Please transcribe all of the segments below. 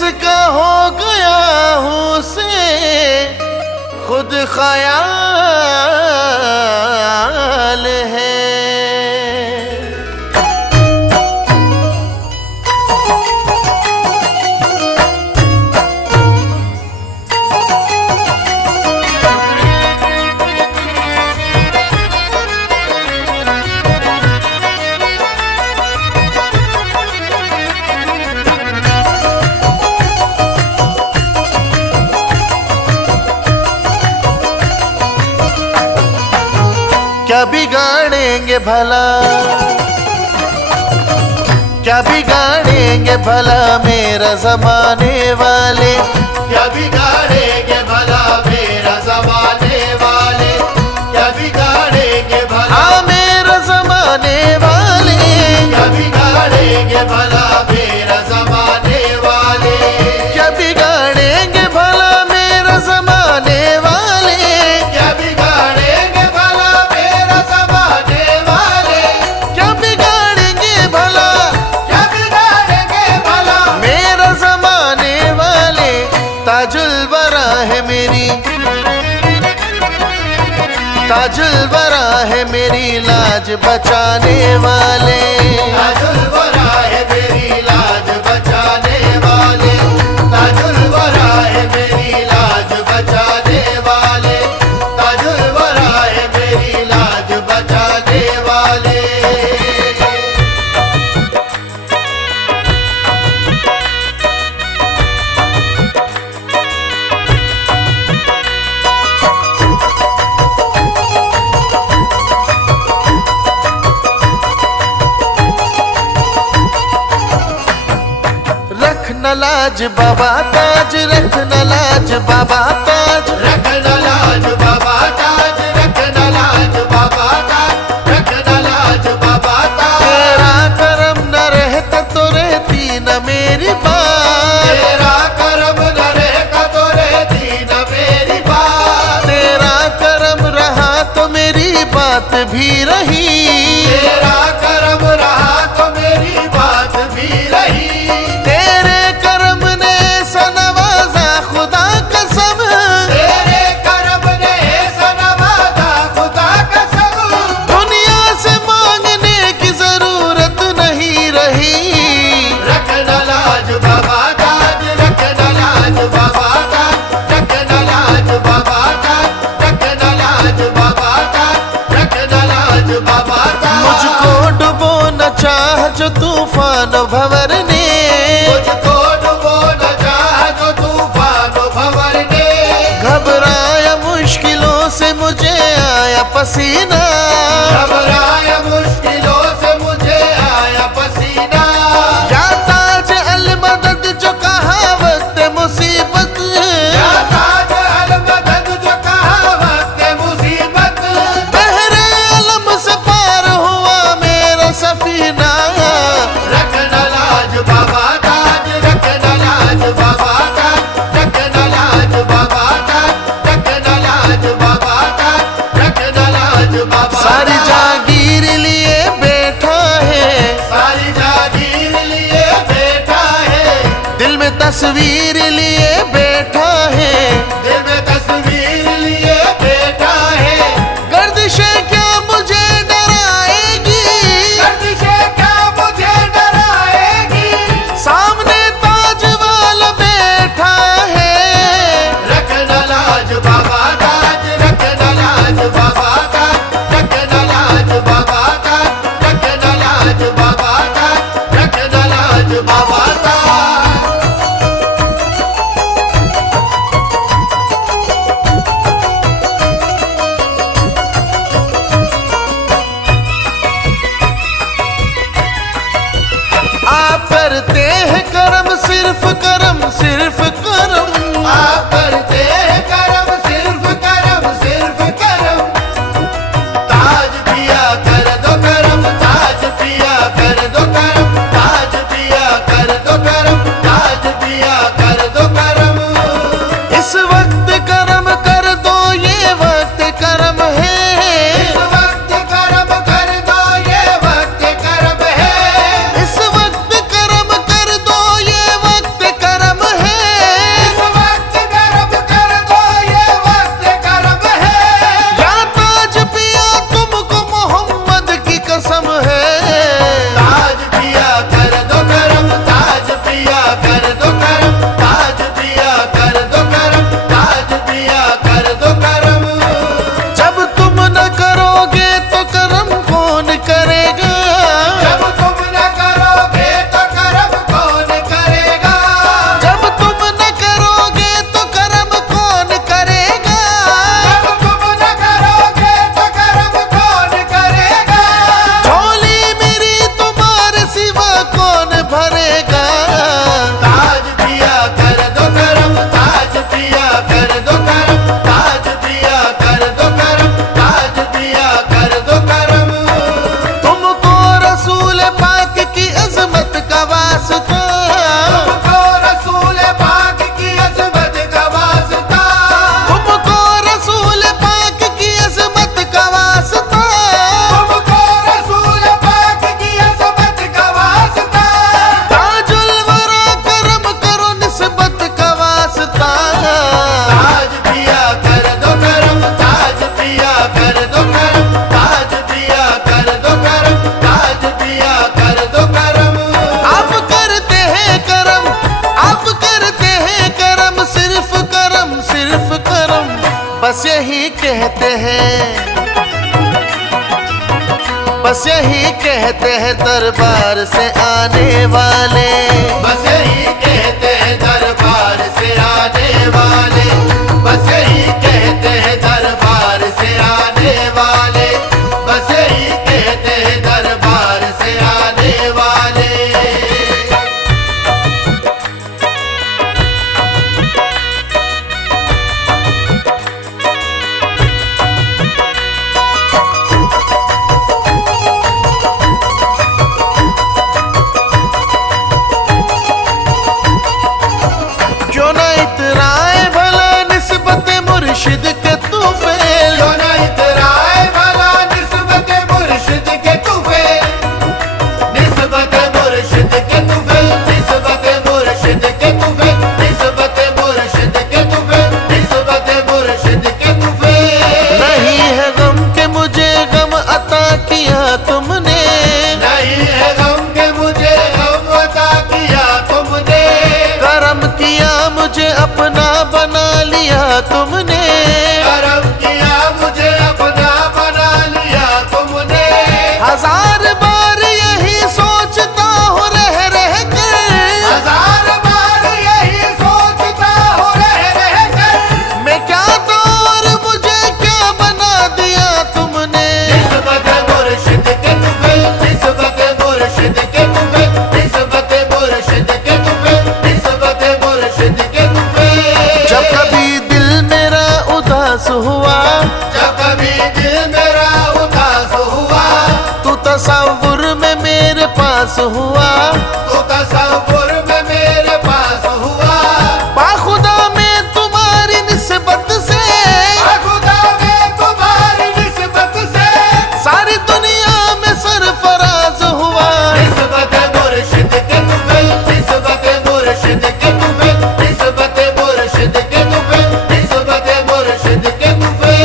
किसका हो गया हूँ से खुद ख्याल है। क्या बिगाड़ेंगे भला, क्या बिगाड़ेंगे भला मेरा जमाने वाले, क्या बिगाड़ेंगे भला मेरा जमाने वाले, क्या बिगाड़ेंगे भला हाँ मेरा जमाने वाले, क्या बिगाड़ेंगे भला मेरा जमाने वाले, क्या बिगाड़ेंगे भला मेरा जमाने वाले, क्या बिगाड़ेंगे भला मेरा जमाने वाले, क्या बिगाड़ेंगे भला, क्या बिगाड़ेंगे भला मेरा जमाने वाले। ताजुल बरा है मेरी, ताजुल बरा है मेरी लाज बचाने वाले, ताजुल वरा है मेरी लाज बचाने वाले, ताजुल वरा है मेरी लाज बचाने वाले, ताजुल वरा है मेरी लाज बचाने वाले। रखना लाज बाबा ताज, रखना लाज बाबा ताज, रखना लाज बाबा ताज, रखना लाज बाबा ताज, रखना लाज बाबा ताज। तेरा करम न रहता तो रहती न मेरी बात, तेरा करम न रहता तो रहती न मेरी बात, तेरा करम रहा तो मेरी बात भी रही, तेरा करम रहा तो मेरी बात भी रही। तेरे करम ने सनवाजा खुदा कसम, तेरे करम ने सनवाजा खुदा कसम, दुनिया से मांगने की जरूरत नहीं रही। रखना लाज बाबा ताज, रखना लाज बाबा ताज, रखना लाज बाबा ताज, रखना लाज बाबा ताज, रखना लाज बाबा ताज। मुझको डुबो न चाह जो तूफान भंवर ने, मुझको डुबो न चाह जो तूफान भंवर ने, घबराया मुश्किलों से मुझे आया पसीना, घबराया मुश्किलों से मुझे आया पसीना। या ताज अल मदद जो कहा वक्त मुसीबत, या ताज अल मदद जो कहा वक्त मुसीबत, बहरे अलम से पार हुआ मेरा सफीना। रखना लाज बाबा ताज, रखना लाज बाबा ताज, रखना लाज बाबा ताज, रखना लाज बाबा ताज, रखना लाज बाबा। सारी जागीर लिए बैठा है, सारी जागीर लिए बैठा है, दिल में तस्वीर लिए बैठा है, दिल में तस्वीर लिए बैठा है। गर्दिशें क्या मुझे डराएगी, गर्दिशें क्या मुझे डराएगी, सामने ताज वाला बैठा है। रखना लाज बाबा ताज, रखना लाज बाबा ताज, रखना लाज बाबा ताज, रखना लाज बाबा ताज, रखना लाज बाबा ताज। बस यही कहते हैं, बस यही कहते हैं दरबार से आने वाले, बस यही कहते हैं दरबार से आने वाले, बस यही कहते हैं दरबार से आने वाले, बस यही कहते हैं दरबार से आने वाले। क्यों ना इतराए भला निस्बत मुर्शिद के तूफेल, क्यों ना इतराए भला निस्बत मुर्शिद के तूफेल, निस्बत मुर्शिद के तूफेल, निस्बत मुर्शिद के तूफेल, निस्बत मुर्शिद के तूफेल, निस्बत मुर्शिद के तूफेल। नहीं है गम के मुझे गम अता किया तुमने, नहीं है गम के मुझे गम अता किया तुमने, करम किया मुझे अपना बना लिया तुमने, करम किया मुझे अपना बना लिया तुमने। हजार बार यही सोचता हूँ रह रह कर, हजार बार यही सोचता हूँ रह कर, मैं क्या तो और मुझे क्या बना दिया तुमने। निस्बत मुर्शिद के तूफेल, निस्बत मुर्शिद के तूफेल, निस्बत मुर्शिद के तूफेल, निस्बत मुर्शिद के तूफेल। जब कभी दिल मेरा उदास हुआ, जब कभी दिल मेरा उदास हुआ, तू तसव्वुर में मेरे पास हुआ, तो तसव्वुर में मेरे पास हुआ, बाखुदा में तुम्हारी निस्बत से, खुदा में तुम्हारी निस्बत से, सारी दुनिया में सरफराज हुआ। निस्बत मुर्शिद के तूफेल, निस्बत मुर्शिद के तूफेल, निस्बत मुर्शिद के तूफेल, निस्बत मुर्शिद के तूफेल।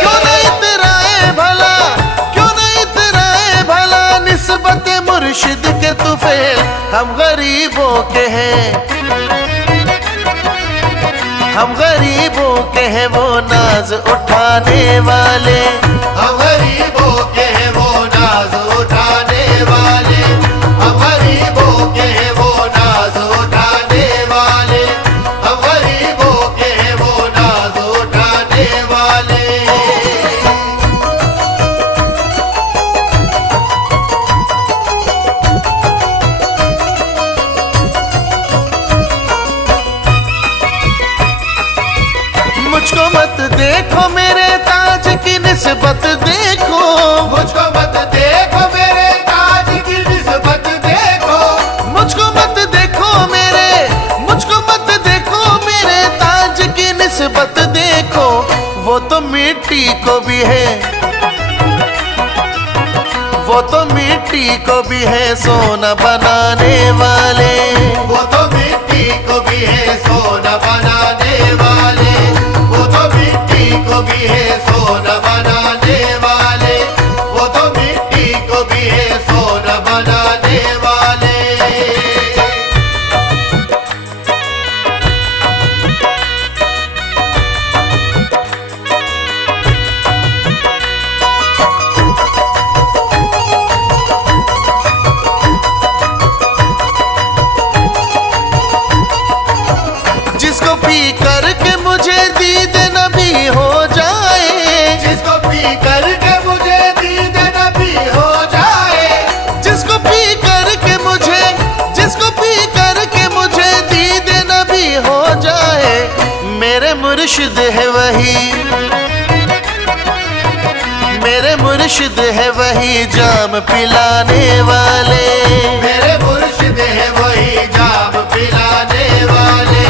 क्यों न इतराए भला, क्यों न इतराए भला निस्बत मुर्शिद के तुफेल। हम गरीबों के हैं, हम गरीबों के हैं वो नाज उठाने वाले, हम गरीबों के हैं वो नाज उठाने वाले, हम गरीबों के हैं वो नाज उठाने वाले, हम गरीबों के हैं वो नाज उठाने वाले। मुझको मत देखो मेरे ताज की निस्बत देखो, मुझको मत देखो मेरे ताज की निस्बत देखो, मुझको मत देखो मेरे, मुझको मत देखो मेरे ताज की निस्बत देखो। वो तो मिट्टी को भी है, वो तो मिट्टी को भी है सोना बनाने वाले, वो तो मिट्टी को भी है सोना बनाने वाले, वो तो मिट्टी को भी है सोना बनाने वाले, वो तो मिट्टी को भी है सोना बनाने वाले। जिसको पी करके मुझे दीद नबी हो जाए, जिसको पी करके मुझे दीद नबी हो जाए, जिसको पी करके मुझे, जिसको पी करके मुझे दीद नबी हो जाए। मेरे मुर्शिद है वही, मेरे मुर्शिद है वही जाम पिलाने वाले, मेरे मुर्शिद है वही जाम पिलाने वाले,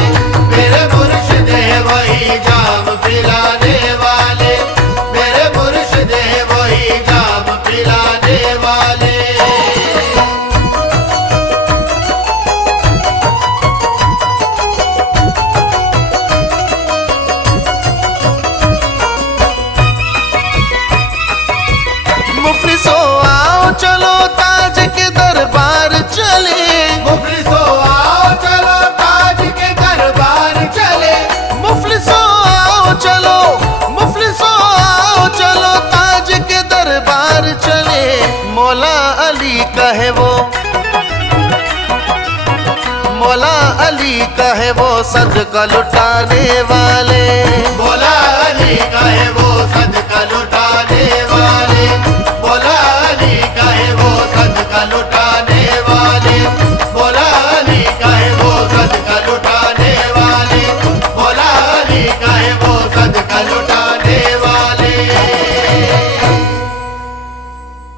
मेरे मुर्शिद है वही जाम पिलाने वाले, मेरे मुर्शिद है वही जाम पिलाने वाले। मुफलिसो आओ चलो ताज के दरबार चले, अली का है वो, मौला अली का है वो सदका लुटाने वाले। मौला अली